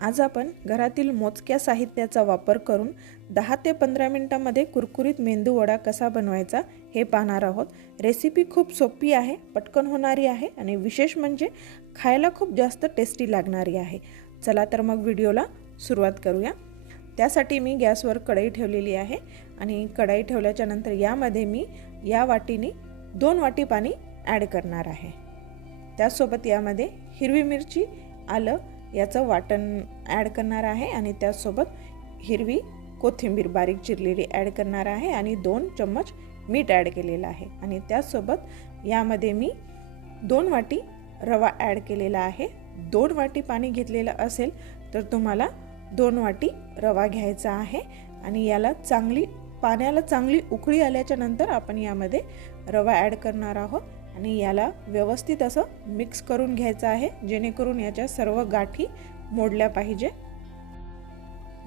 आज आपण घरातील मोजक्या साहित्याचा वापर करून दहा ते पंधरा मिनटामध्ये कुरकुरीत मेंदू वडा कसा बनवायचा हे पाहणार आहोत. रेसिपी खूप सोपी आहे पटकन होणारी आहे आणि विशेष म्हणजे खायला खूप जास्त टेस्टी लागणारी आहे. चला तर मग व्हिडिओला सुरुवात करूया. त्यासाठी मी गॅसवर कढई ठेवलेली आहे आणि कढई ठेवल्याच्या नंतर यामध्ये मी या वाटीने दोन वाटी पाणी ॲड करणार आहे. त्याचसोबत यामध्ये हिरवी मिरची आलं याचं वाटण ॲड करणार आहे आणि त्याचसोबत हिरवी कोथिंबीर बारीक चिरलेली ॲड करणार आहे आणि दोन चम्मच मीठ ॲड केलेलं आहे. आणि त्याचसोबत यामध्ये मी दोन वाटी रवा ॲड केलेला आहे. दोन वाटी पाणी घेतलेलं असेल तर तुम्हाला दोन वाटी रवा घ्यायचा आहे आणि याला चांगली पाण्याला चांगली उकळी आल्याच्यानंतर आपण यामध्ये रवा ॲड करणार आहोत. आणि याला व्यवस्थित असं मिक्स करून घ्यायचं आहे जेणेकरून याच्या सर्व गाठी मोडल्या पाहिजे.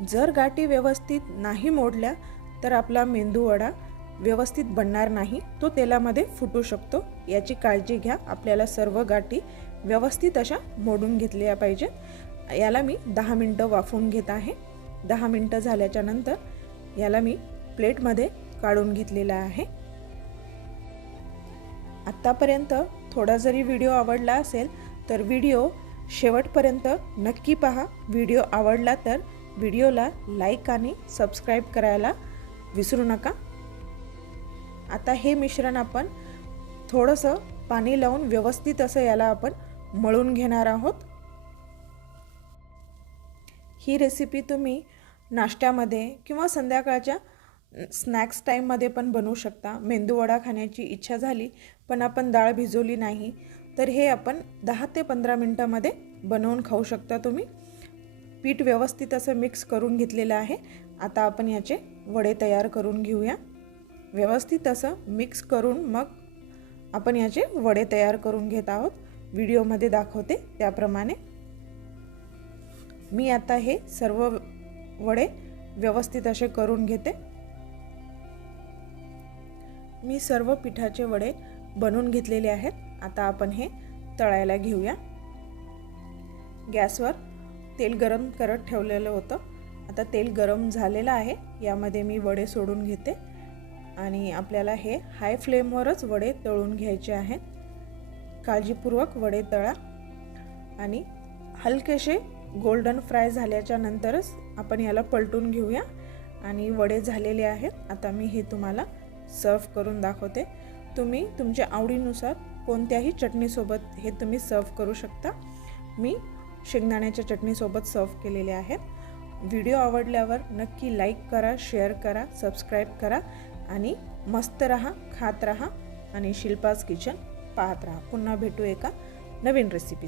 जर गाठी व्यवस्थित नाही मोडल्या तर आपला मेंदूवडा व्यवस्थित बनणार नाही. तो तेलामध्ये फुटू शकतो. याची काळजी घ्या. आपल्याला सर्व गाठी व्यवस्थित अशा मोडून घेतल्या पाहिजेत याला मी दहा मिनटं वाफवून घेत आहे. दहा मिनटं झाल्याच्यानंतर याला मी प्लेटमध्ये काढून घेतलेला आहे. आत्तापर्यंत थोडा जरी व्हिडिओ आवडला असेल तर व्हिडिओ शेवटपर्यंत नक्की पहा. व्हिडिओ आवडला तर व्हिडिओला लाईक आणि सबस्क्राईब करायला विसरू नका. आता हे मिश्रण आपण थोडंसं पाणी लावून व्यवस्थित असं याला आपण मळून घेणार आहोत. ही रेसिपी तुम्ही नाश्त्यामध्ये किंवा संध्याकाळच्या स्नॅक्स टाईममध्ये पण बनवू शकता. मेंदूवडा खाण्याची इच्छा झाली पण आपण डाळ भिजवली नाही. तर हे आपण दहा ते पंधरा मिनटामध्ये बनवून खाऊ शकता तुम्ही. पीठ व्यवस्थित असं मिक्स करून घेतलेलं आहे. आता आपण याचे वडे तयार करून घेऊया. व्यवस्थित असं मिक्स करून मग आपण याचे वडे तयार करून घेत आहोत. व्हिडिओमध्ये दाखवते त्याप्रमाणे. मी आता हे सर्व वडे व्यवस्थित असे करून घेते. मी सर्व पिठाचे वडे बनवून घेतलेले आहेत. आता आपण हे तळायला घेऊया. गॅसवर तेल गरम करत ठेवलेलं होतं. आता तेल गरम झालेलं आहे. यामध्ये मी वडे सोडून घेते. आणि आपल्याला हे हाय फ्लेमवरच वडे तळून घ्यायचे आहेत. काळजीपूर्वक वडे तळा. आणि हलकेसे गोल्डन फ्राय झाल्याच्या नंतरच आपण याला पलटून घेऊया. आणि वडे झालेले आहेत. आता मी हे तुम्हाला सर्व करून दाखवते. तुम्ही तुमच्या आवडीनुसार कोणत्याही चटणीसोबत हे तुम्ही सर्व करू शकता. मी शेंगदाण्याच्या चटणीसोबत सर्व केलेले आहेत व्हिडिओ आवडल्यावर नक्की लाईक करा शेअर करा सबस्क्राईब करा आणि मस्त रहा खात रहा आणि शिल्पाज किचन पाहत राहा. पुन्हा भेटू एका नवीन रेसिपी